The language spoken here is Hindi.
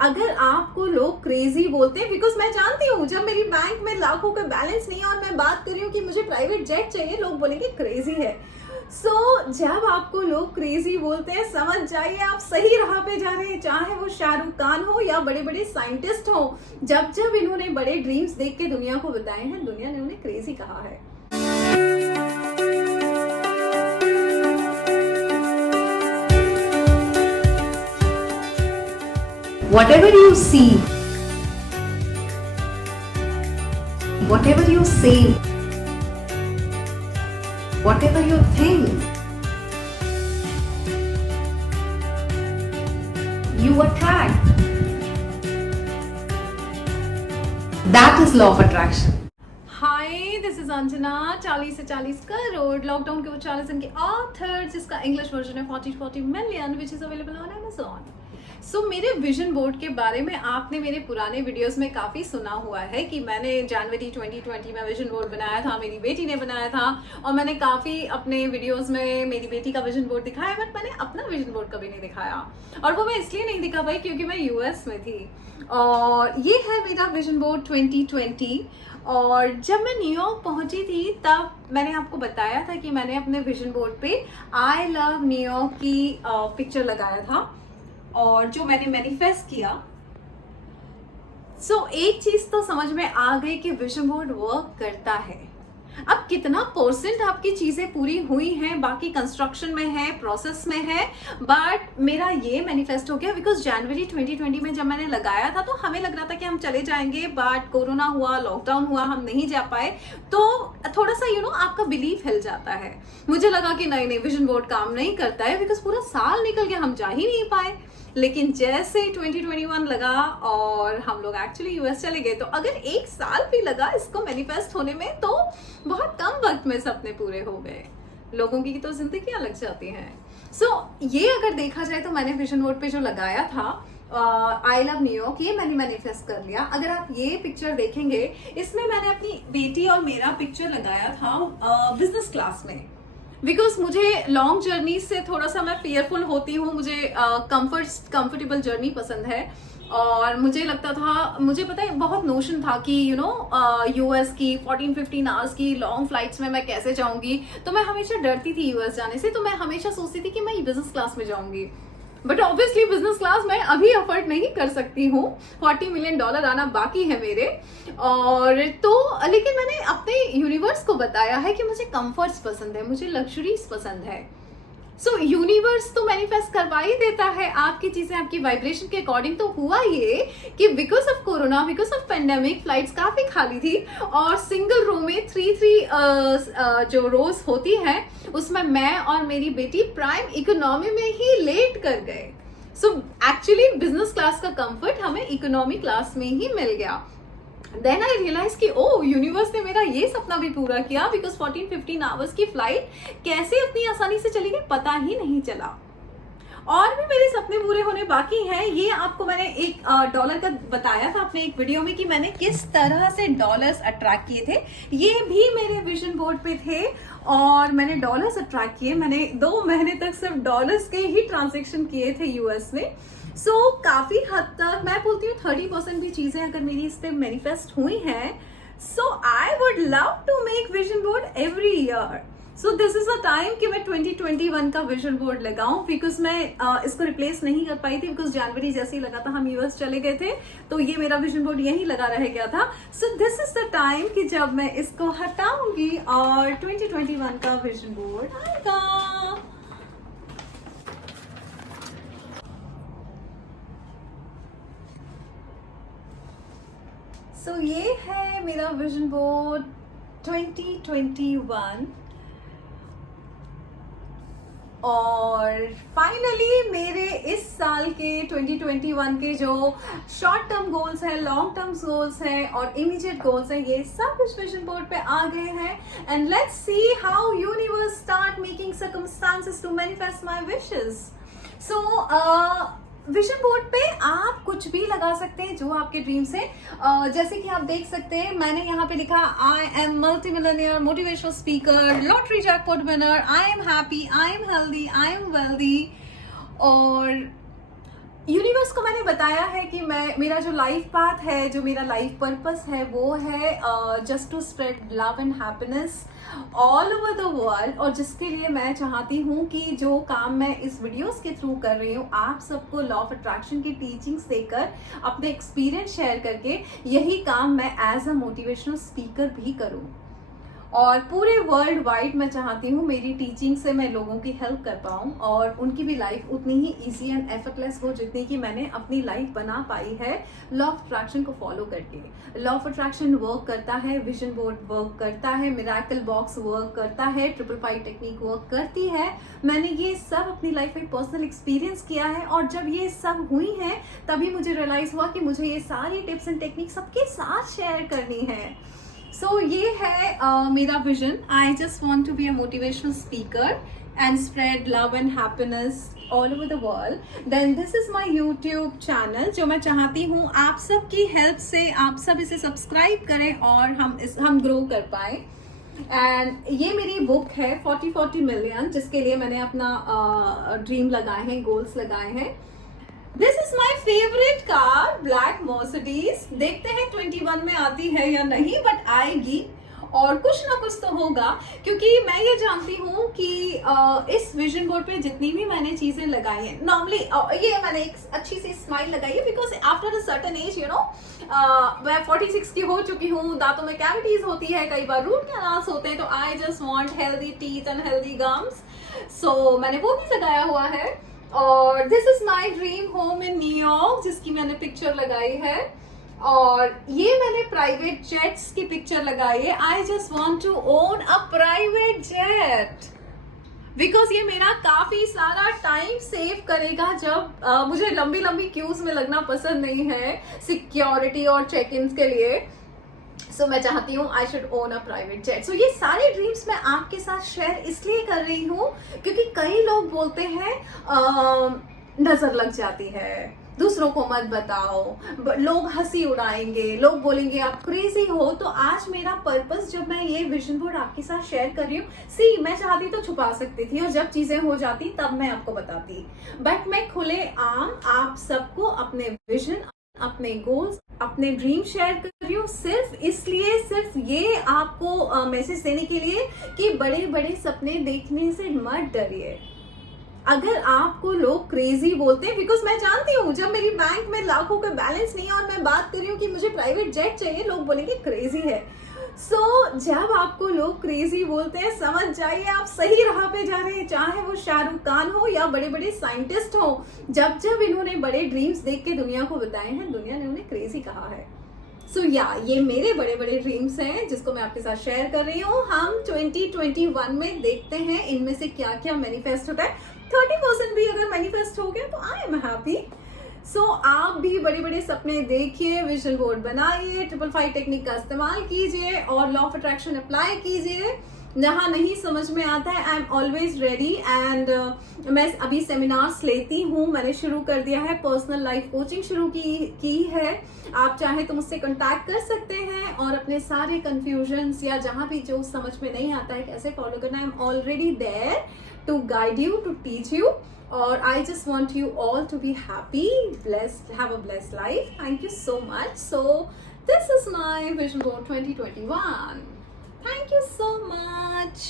अगर आपको लोग क्रेजी बोलते हैं, बिकॉज मैं जानती हूँ जब मेरी बैंक में लाखों का बैलेंस नहीं है और मैं बात कर रही हूँ कि मुझे प्राइवेट जेट चाहिए, लोग बोलेंगे क्रेजी है। जब आपको लोग क्रेजी बोलते हैं, समझ जाइए आप सही राह पे जा रहे हैं, चाहे वो शाहरुख खान हो या बड़े बड़े साइंटिस्ट हो। जब जब इन्होंने बड़े ड्रीम्स देख के दुनिया को बताए हैं, दुनिया ने उन्हें क्रेजी कहा है। Whatever you see, whatever you say, whatever you think, you attract. That is law of attraction. Hi, this is Anjana, 40 से 40 करोड़ लॉकडाउन के वो 40 दिन के ऑथर, जिसका इंग्लिश वर्जन है 40 million, which is available on Amazon. मेरे विजन बोर्ड के बारे में आपने मेरे पुराने वीडियोस में काफ़ी सुना हुआ है कि मैंने जनवरी 2020 में विजन बोर्ड बनाया था, मेरी बेटी ने बनाया था, और मैंने काफ़ी अपने वीडियोस में मेरी बेटी का विजन बोर्ड दिखाया, बट मैंने अपना विजन बोर्ड कभी नहीं दिखाया। और वो मैं इसलिए नहीं दिखा पाई क्योंकि मैं यूएस में थी। और ये है मेरा विजन बोर्ड 2020। और जब मैं न्यूयॉर्क पहुंची थी तब मैंने आपको बताया था कि मैंने अपने विजन बोर्ड पे आई लव न्यूयॉर्क की पिक्चर लगाया था और जो मैंने मैनिफेस्ट किया। एक चीज तो समझ में आ गई कि विजन बोर्ड वर्क करता है। अब कितना परसेंट आपकी चीजें पूरी हुई हैं, बाकी कंस्ट्रक्शन में है, प्रोसेस में है, बट मेरा ये मैनिफेस्ट हो गया बिकॉज जनवरी 2020 में जब मैंने लगाया था तो हमें लग रहा था कि हम चले जाएंगे, बट कोरोना हुआ, लॉकडाउन हुआ, हम नहीं जा पाए। तो थोड़ा सा आपका बिलीफ हिल जाता है। मुझे लगा कि नहीं विजन बोर्ड काम नहीं करता है बिकॉज पूरा साल निकल गया, हम जा ही नहीं पाए। लेकिन जैसे 2021 लगा और हम लोग एक्चुअली यूएस चले गए, तो अगर एक साल भी लगा इसको मैनिफेस्ट होने में तो बहुत कम वक्त में सपने पूरे हो गए। लोगों की तो जिंदगियां लग जाती हैं। ये अगर देखा जाए तो मैंने विजन बोर्ड पे जो लगाया था आई लव न्यूयॉर्क, ये मैंने मैनिफेस्ट कर लिया। अगर आप ये पिक्चर देखेंगे, इसमें मैंने अपनी बेटी और मेरा पिक्चर लगाया था बिजनेस क्लास में, बिकॉज मुझे लॉन्ग जर्नी से थोड़ा सा मैं फियरफुल होती हूँ। मुझे कंफर्टेबल जर्नी पसंद है और मुझे लगता था, मुझे पता है बहुत नोशन था कि यूएस की 14-15 आवर्स की लॉन्ग फ्लाइट्स में मैं कैसे जाऊंगी। तो मैं हमेशा डरती थी यूएस जाने से, तो मैं हमेशा सोचती थी कि मैं बिजनेस क्लास में जाऊंगी, बट ऑब्वियसली बिजनेस क्लास में अभी अफोर्ड नहीं कर सकती हूँ। $40 मिलियन आना बाकी है मेरे। और लेकिन मैंने अपने यूनिवर्स को बताया है कि मुझे कंफर्ट्स पसंद है, मुझे लग्जरीज पसंद है। यूनिवर्स तो मैनिफेस्ट करवा ही देता है आपकी चीजें आपकी वाइब्रेशन के अकॉर्डिंग। तो हुआ ये कि because of corona, because of pandemic, flights काफी खाली थी और सिंगल रो में 3 जो रोज होती हैं उसमें मैं और मेरी बेटी प्राइम इकोनॉमी में ही लेट कर गए। एक्चुअली बिजनेस क्लास का कंफर्ट हमें इकोनॉमी क्लास में ही मिल गया। देन आई रियलाइज कि यूनिवर्स ने मेरा ये सपना भी पूरा किया, बिकॉज 14-15 आवर्स की फ्लाइट कैसे इतनी आसानी से चली गई पता ही नहीं चला। और भी मेरे सपने पूरे होने बाकी हैं। ये आपको मैंने $1 का बताया था अपने एक वीडियो में कि मैंने किस तरह से डॉलर्स अट्रैक्ट किए थे। ये भी मेरे विजन बोर्ड पे थे और मैंने डॉलर्स अट्रैक्ट किए। मैंने 2 महीने तक सिर्फ डॉलर्स के ही ट्रांजेक्शन किए थे यूएस में। काफी हद तक मैं बोलती हूँ 30% भी चीजें अगर मेरी इस पे मैनिफेस्ट हुई हैं, I would love to make vision board every year. This is the time कि मैं 2021 का विजन बोर्ड लगाऊं, बिकॉज मैं इसको रिप्लेस नहीं कर पाई थी, बिकॉज जनवरी जैसे ही लगा था हम यूएस चले गए थे, तो ये मेरा विजन बोर्ड यही लगा रह गया था। दिस इज द टाइम कि जब मैं इसको हटाऊंगी और 2021 का विजन बोर्ड आएगा। ये है मेरा विजन बोर्ड 2021 और फाइनली मेरे इस साल के 2021 के जो शॉर्ट टर्म गोल्स हैं, लॉन्ग टर्म गोल्स हैं और इमीडिएट गोल्स हैं, ये सब कुछ विजन बोर्ड पे आ गए हैं। And let's see how universe start making circumstances to manifest my wishes. Vision board पे आप कुछ भी लगा सकते हैं जो आपके ड्रीम्स है। जैसे कि आप देख सकते हैं मैंने यहाँ पे लिखा I am multi millionaire, motivational speaker, lottery jackpot winner, I am happy, I am healthy, I am wealthy. और यूनिवर्स को मैंने बताया है कि मेरा जो लाइफ पाथ है, जो मेरा लाइफ पर्पस है, वो है just to spread love and happiness all over the world. और जिसके लिए मैं चाहती हूँ कि जो काम मैं इस वीडियोस के थ्रू कर रही हूँ, आप सबको लॉ ऑफ अट्रैक्शन की टीचिंग्स देकर, अपने एक्सपीरियंस शेयर करके, यही काम मैं एज अ मोटिवेशनल स्पीकर भी करूँ। और पूरे वर्ल्ड वाइड मैं चाहती हूँ मेरी टीचिंग से मैं लोगों की हेल्प कर पाऊँ और उनकी भी लाइफ उतनी ही इजी एंड एफर्टलेस हो जितनी कि मैंने अपनी लाइफ बना पाई है लॉ ऑफ अट्रैक्शन को फॉलो करके। लॉ ऑफ अट्रैक्शन वर्क करता है, विजन बोर्ड वर्क करता है, मिरेकल बॉक्स वर्क करता है, 555 टेक्निक वर्क करती है। मैंने ये सब अपनी लाइफ में पर्सनल एक्सपीरियंस किया है और जब ये सब हुई है तभी मुझे रियलाइज हुआ कि मुझे ये सारी टिप्स एंड टेक्निक सबके साथ शेयर करनी है। सो ये है मेरा vision. I just want to be a motivational speaker and spread love and happiness all over the world. Then this is my YouTube channel, जो मैं चाहती हूँ आप सबकी हेल्प से आप सब इसे सब्सक्राइब करें और हम ग्रो कर पाए। एंड ये मेरी बुक है 40 मिलियन, जिसके लिए मैंने अपना ड्रीम लगाए हैं, गोल्स लगाए हैं। This is my favourite car, black Mercedes. देखते हैं 21 में आती है या नहीं, बट आएगी और कुछ ना कुछ तो होगा, क्योंकि मैं ये जानती हूँ कि इस विजन बोर्ड पे जितनी भी मैंने चीजें लगाई हैं, नॉर्मली ये मैंने एक अच्छी सी स्माइल लगाई है because after a certain age मैं 46 की हो चुकी हूँ, दांतों में कैविटीज होती है, कई बार रूट कैनाल्स होते हैं, तो I just want healthy teeth and healthy gums. So मैंने वो भी लगाया हुआ है। और this is my dream home in New York, जिसकी मैंने पिक्चर लगाई है। और ये मैंने प्राइवेट जेट्स की पिक्चर लगाई है। I just want to own a private jet because ये मेरा काफी सारा टाइम सेव करेगा, जब मुझे लंबी लंबी क्यूज में लगना पसंद नहीं है सिक्योरिटी और चेक इन के लिए। सो मैं चाहती हूँ I should own a private jet. So ये सारे ड्रीम्स मैं आपके साथ शेयर इसलिए कर रही हूँ क्योंकि कई लोग बोलते हैं नजर लग जाती है, दूसरों को मत बताओ, लोग हंसी उड़ाएंगे, लोग बोलेंगे आप क्रेजी हो। तो आज मेरा पर्पस, जब मैं ये विजन बोर्ड आपके साथ शेयर कर रही हूँ, मैं चाहती तो छुपा सकती थी और जब चीजें हो जाती तब मैं आपको बताती, बट मैं खुले आम आप सबको अपने विजन, अपने गोल्स, अपने ड्रीम शेयर कर रही हूँ, सिर्फ इसलिए, सिर्फ ये आपको मैसेज देने के लिए कि बड़े बड़े सपने देखने से मत डरिए। अगर आपको लोग क्रेजी बोलते हैं, बिकॉज मैं जानती हूँ जब मेरी बैंक में लाखों का बैलेंस नहीं है और मैं बात कर रही हूँ कि मुझे प्राइवेट जेट चाहिए, लोग बोलेंगे क्रेजी है। जब आपको लोग क्रेजी बोलते हैं, समझ जाइए आप सही राह पे जा रहे हैं, चाहे वो शाहरुख खान हो या बड़े बड़े साइंटिस्ट हो। जब जब इन्होंने बड़े ड्रीम्स देख के दुनिया को बताए हैं, दुनिया ने उन्हें क्रेजी कहा है। ये मेरे बड़े बड़े ड्रीम्स हैं जिसको मैं आपके साथ शेयर कर रही हूँ। हम 2021 में देखते हैं इनमें से क्या क्या मैनिफेस्ट होता है। 30% भी अगर मैनिफेस्ट हो गया तो आई एम हैप्पी। आप भी बड़े बड़े सपने देखिए, विजन बोर्ड बनाइए, 555 टेक्निक का इस्तेमाल कीजिए और लॉ ऑफ अट्रैक्शन अप्लाई कीजिए। जहाँ नहीं समझ में आता है, I am always ready. And मैं अभी सेमिनार्स लेती हूँ, मैंने शुरू कर दिया है, पर्सनल लाइफ कोचिंग शुरू की है। आप चाहे तो मुझसे कांटेक्ट कर सकते हैं और अपने सारे कंफ्यूजन्स या जहाँ भी जो समझ में नहीं आता है कैसे फॉलो करना है, I am already there to guide you, to teach you. Or I just want you all to be happy, blessed, have a blessed life. Thank you so much. So this is my Vision Board 2021. Thank you so much.